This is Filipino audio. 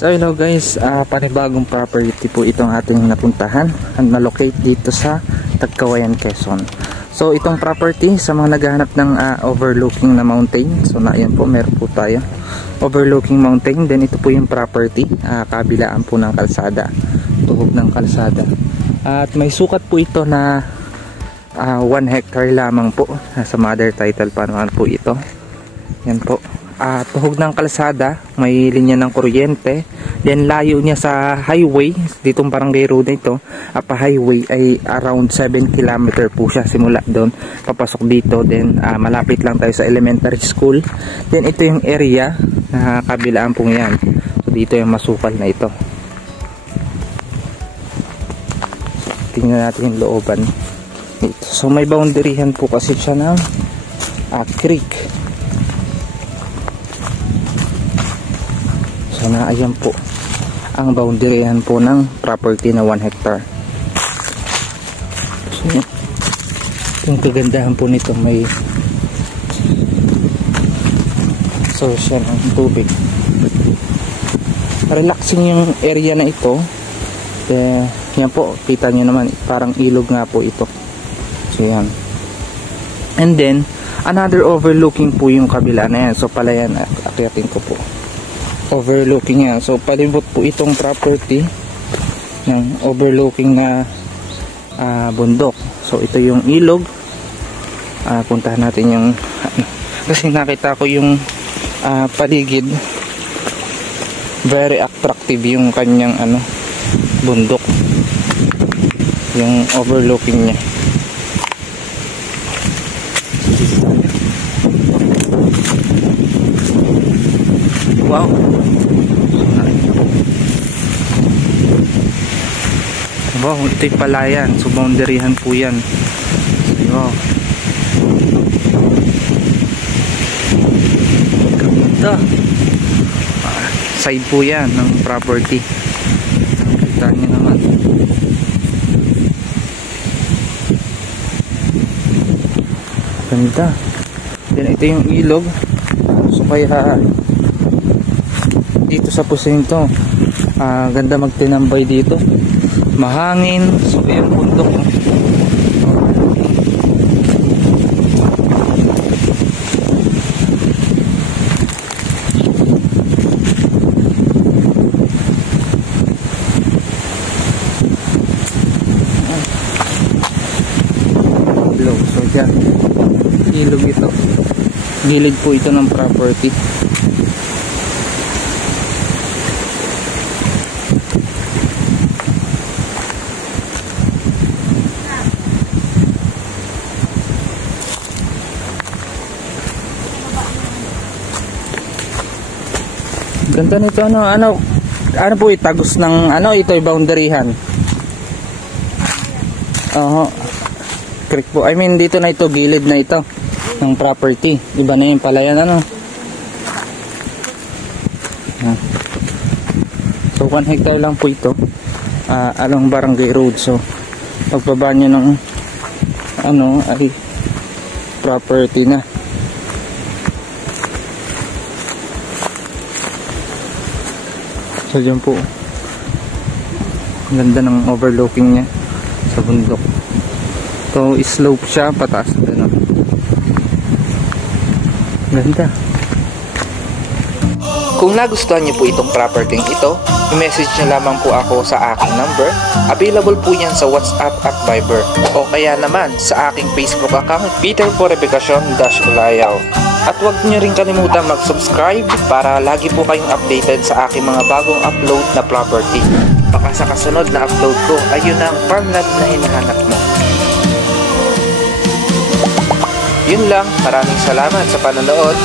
So hello guys, panibagong property po itong ating napuntahan at na-locate dito sa Tagkawayan, Quezon. So itong property sa mga naghahanap ng overlooking na mountain. So yan po, meron po tayo overlooking mountain. Then ito po yung property, kabilaan po ng kalsada, tuhog ng kalsada. At may sukat po ito na 1 hectare lamang po. Sa mother title pa naman po ito. Yan po. Tuhog ng kalsada, may linya ng kuryente, then layo niya sa highway, ditong barangay road na ito, pa highway ay around 7 km po siya simula doon, papasok dito, then malapit lang tayo sa elementary school. Then ito yung area na kabilaan po yan, so dito yung masukal na ito. So, tingnan natin yung looban dito. So may boundaryhan po kasi siya ng creek. So ayan po ang boundaryan po ng property na 1 hectare. So yung kagandahan po nito, may source yan ng tubig. Relaxing yung area na ito. Yan po, kita nyo naman, parang ilog nga po ito. So yan. And then another overlooking po yung kabila na yan. So pala yan, akyatin ko po. Overlooking yan. So palibot po itong property ng overlooking na bundok. So ito yung ilog. Puntahan natin yung kasi nakita ko yung paligid. Very attractive yung kanyang bundok. Yung overlooking niya. Wow. Wow, ito'y palayan. So boundaryhan po yan. Wow. Ganda. Side po yan ng property. Kita nyo naman. Ganda. Then ito yung ilog. So kaya dito sa pusinto, ganda magtinambay dito, mahangin. So yung bundok, so dyan ilog ito, gilid po ito ng property. Ganda nito, ano po itagos ng ito ay boundaryhan. Creek po. I mean dito na ito, gilid na ito ng property. Iba na yung palayan So 1 hectare lang po ito. Along barangay road. So pagbaba nyo ng ay property na. So dyan po, ang ganda ng overlooking niya sa bundok. So slope siya, pataas na gano'n. Ganda. Kung nagustuhan niyo po itong property ito, i-message niyo lamang po ako sa aking number. Available po yan sa WhatsApp at Viber. O kaya naman sa aking Facebook account, Peter Porrebecacion-Ulayaw. At huwag niyo rin kalimutan mag-subscribe para lagi po kayong updated sa aking mga bagong upload na property. Baka sa kasunod na upload ko, ayun ang farmland na hinahanap mo. Yun lang, maraming salamat sa panonood.